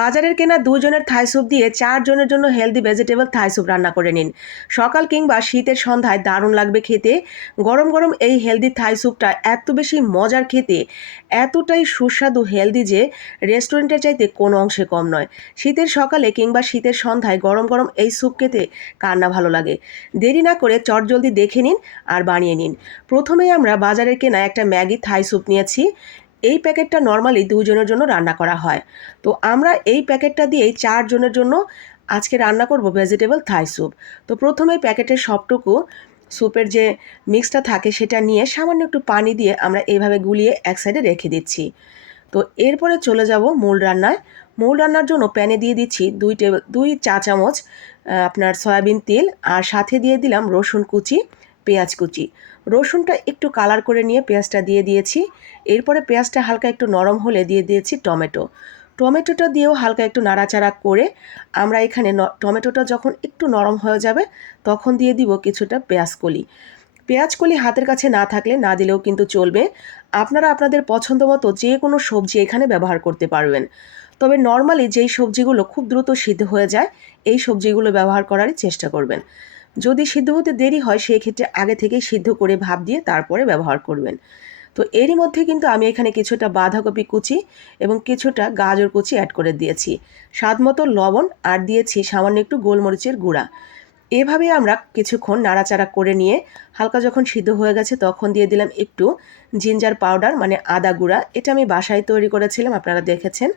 বাজারের কেনা দুজনের থাই স্যুপ দিয়ে চারজনের জন্য হেলদি ভেজিটেবল থাই স্যুপ রান্না করে নিন। সকাল কিংবা শীতের সন্ধ্যায় দারুণ লাগবে খেতে। গরম গরম এই হেলদি থাই স্যুপটা এত বেশি মজার খেতে, এতটাই সুস্বাদু হেলদি যে রেস্টুরেন্টের চাইতে কোনো অংশে কম নয়। শীতের সকালে কিংবা শীতের সন্ধ্যায় গরম গরম এই স্যুপ খেতে কার না ভালো লাগে। দেরি না করে চটজলদি দেখে নিন আর বানিয়ে নিন। প্রথমেই আমরা বাজারের কেনা একটা ম্যাগি থাই স্যুপ নিয়েছি। এই প্যাকেটটা নর্মালি দুজনের জন্য রান্না করা হয়। তো আমরা এই প্যাকেটটা দিয়েই চারজনের জন্য আজকে রান্না করব ভেজিটেবল থাই স্যুপ তো প্রথমে প্যাকেটের সবটুকু স্যুপের যে মিক্সটা থাকে সেটা নিয়ে সামান্য একটু পানি দিয়ে আমরা এইভাবে গুলিয়ে এক সাইডে রেখে দিচ্ছি। তো এরপরে চলে যাব মূল রান্নায়। মূল রান্নার জন্য প্যানে দিয়ে দিচ্ছি দুই টেবিল, দুই চা চামচ আপনার সয়াবিন তেল আর সাথে দিয়ে দিলাম রসুন কুচি, পেঁয়াজ কুচি। রসুনটা একটু কালার করে নিয়ে পেঁয়াজটা দিয়ে দিয়েছি। এরপরে পেঁয়াজটা হালকা একটু নরম হলে দিয়ে দিয়েছি টমেটো। টমেটোটা দিয়েও হালকা একটু নাড়াচাড়া করে আমরা এখানে টমেটোটা যখন একটু নরম হয়ে যাবে, তখন দিয়ে দিব কিছুটা পেঁয়াজ কলি। পেঁয়াজ কলি হাতের কাছে না থাকলে না দিলেও কিন্তু চলবে। আপনারা আপনাদের পছন্দ মতো যে কোনো সবজি এখানে ব্যবহার করতে পারবেন। তবে নর্মালি যেই সবজিগুলো খুব দ্রুত সিদ্ধ হয়ে যায়, এই সবজিগুলো ব্যবহার করারই চেষ্টা করবেন। যদি সিদ্ধ হতে দেরি হয় সেই ক্ষেত্রে আগে থেকেই সিদ্ধ করে ভাপ দিয়ে তারপরে ব্যবহার করবেন। তো এরই মধ্যে কিন্তু আমি এখানে কিছুটা বাঁধাকপি কুচি এবং কিছুটা গাজর কুচি অ্যাড করে দিয়েছি। স্বাদ মতো লবণ আর দিয়েছি সামান্য একটু গোলমরিচের গুঁড়া। এভাবে আমরা কিছুক্ষণ নাড়াচাড়া করে নিয়ে, হালকা যখন সিদ্ধ হয়ে গেছে তখন দিয়ে দিলাম একটু জিঞ্জার পাউডার মানে আদা গুঁড়া। এটা আমি বাসায় তৈরি করেছিলাম, আপনারা দেখেছেন।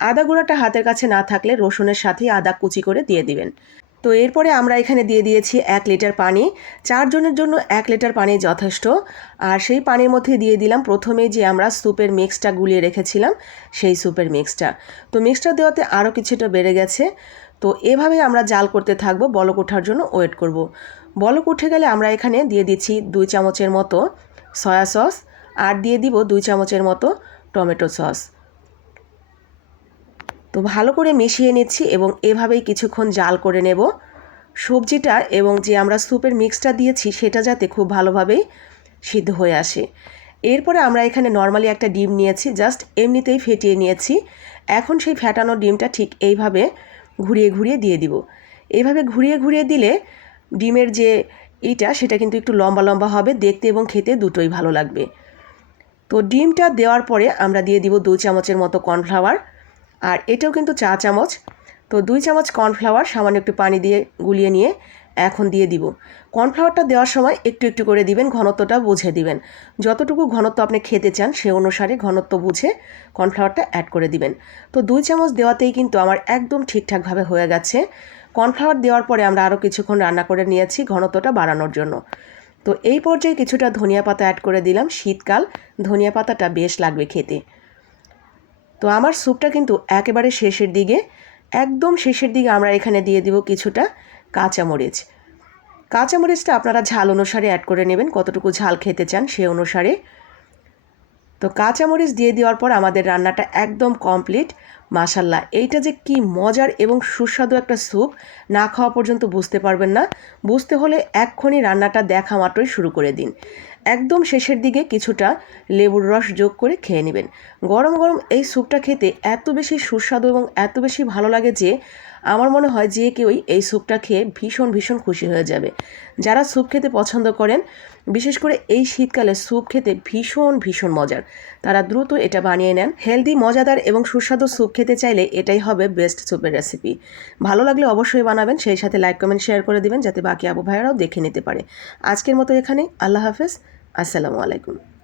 আদা গুঁড়াটা হাতের কাছে না থাকলে রসুনের সাথেই আদা কুচি করে দিয়ে দিবেন। তো এরপরে আমরা এখানে দিয়ে দিয়েছি এক লিটার পানি। চারজনের জন্য এক লিটার পানি যথেষ্ট। আর সেই পানির মধ্যে দিয়ে দিলাম প্রথমেই যে আমরা স্যুপের মিক্সটা গুলিয়ে রেখেছিলাম, সেই স্যুপের মিক্সটা। তো মিক্সটা দেওয়াতে আরও কিছুটা বেড়ে গেছে। তো এভাবে আমরা জাল করতে থাকব, বলক ওঠার জন্য ওয়েট করব। বলক উঠে গেলে আমরা এখানে দিয়ে দিচ্ছি দুই চামচের মতো সয়া সস, আর দিয়ে দিব দুই চামচের মতো টমেটো সস। তো ভালো করে মিশিয়ে নিচ্ছি এবং এভাবেই কিছুক্ষণ জাল করে নেব। সবজিটা এবং যে আমরা স্যুপের মিক্সটা দিয়েছি সেটা যাতে খুব ভালোভাবেই সিদ্ধ হয়ে আসে। এরপরে আমরা এখানে নর্মালি একটা ডিম নিয়েছি, জাস্ট এমনিতেই ফেটিয়ে নিয়েছি। এখন সেই ফেটানো ডিমটা ঠিক এইভাবে ঘুরিয়ে ঘুরিয়ে দিয়ে দিব। এইভাবে ঘুরিয়ে ঘুরিয়ে দিলে ডিমের যে ইটা সেটা কিন্তু একটু লম্বা লম্বা হবে, দেখতে এবং খেতে দুটোই ভালো লাগবে। তো ডিমটা দেওয়ার পরে আমরা দিয়ে দিব দুই চামচের মতো কর্নফ্লাওয়ার। আর এটাও কিন্তু চা চামচ। তো দুই চামচ কর্নফ্লাওয়ার, সামান্য একটু পানি দিয়ে গুলিয়ে নিয়ে এখন দিয়ে দিব। কর্নফ্লাওয়ারটা দেওয়ার সময় একটু একটু করে দিবেন, ঘনত্বটা বুঝে দিবেন। যতটুকু ঘনত্ব আপনি খেতে চান, সে অনুসারে ঘনত্ব বুঝে কর্নফ্লাওয়ারটা অ্যাড করে দিবেন। তো দুই চামচ দেওয়াতেই কিন্তু আমার একদম ঠিকঠাকভাবে হয়ে গেছে। কর্নফ্লাওয়ার দেওয়ার পরে আমরা আরও কিছুক্ষণ রান্না করে নিয়েছি ঘনত্বটা বাড়ানোর জন্য। তো এই পর্যায়ে কিছুটা ধনিয়া পাতা অ্যাড করে দিলাম। শীতকাল, ধনিয়া পাতাটা বেশ লাগবে খেতে। তো আমার স্যুপটা কিন্তু একেবারে শেষের দিকে, একদম শেষের দিকে আমরা এখানে দিয়ে দিব কিছুটা কাঁচামরিচ। কাঁচামরিচটা আপনারা ঝাল অনুসারে অ্যাড করে নেবেন, কতটুকু ঝাল খেতে চান সে অনুসারে। তো কাঁচামরিচ দিয়ে দেওয়ার পর আমাদের রান্নাটা একদম কমপ্লিট মাসাল্লাহ এইটা যে কি মজার এবং সুস্বাদু একটা স্যুপ, না খাওয়া পর্যন্ত বুঝতে পারবেন না। বুঝতে হলে এক্ষুনি রান্নাটা দেখা মাত্রই শুরু করে দিন। একদম শেষের দিকে কিছুটা লেবুর রস যোগ করে খেয়ে নেবেন। গরম গরম এই স্যুপটা খেতে এত বেশি সুস্বাদু এবং এত বেশি ভালো লাগে যে আমার মনে হয় যে কেউই এই স্যুপটা খেয়ে ভীষণ ভীষণ খুশি হয়ে যাবে। যারা স্যুপ খেতে পছন্দ করেন, বিশেষ করে এই শীতকালে স্যুপ খেতে ভীষণ ভীষণ মজার। তারা দ্রুত এটা বানিয়ে নেন। হেলদি, মজাদার এবং সুস্বাদু স্যুপ খেতে চাইলে এটাই হবে বেস্ট স্যুপের রেসিপি। ভালো লাগলে অবশ্যই বানাবেন, সেই সাথে লাইক, কমেন্ট, শেয়ার করে দিবেন, যাতে বাকি আবু ভাইয়ারাও দেখে নিতে পারে। আজকের মতো এখানে আল্লাহ হাফেজ। আসসালামু আলাইকুম।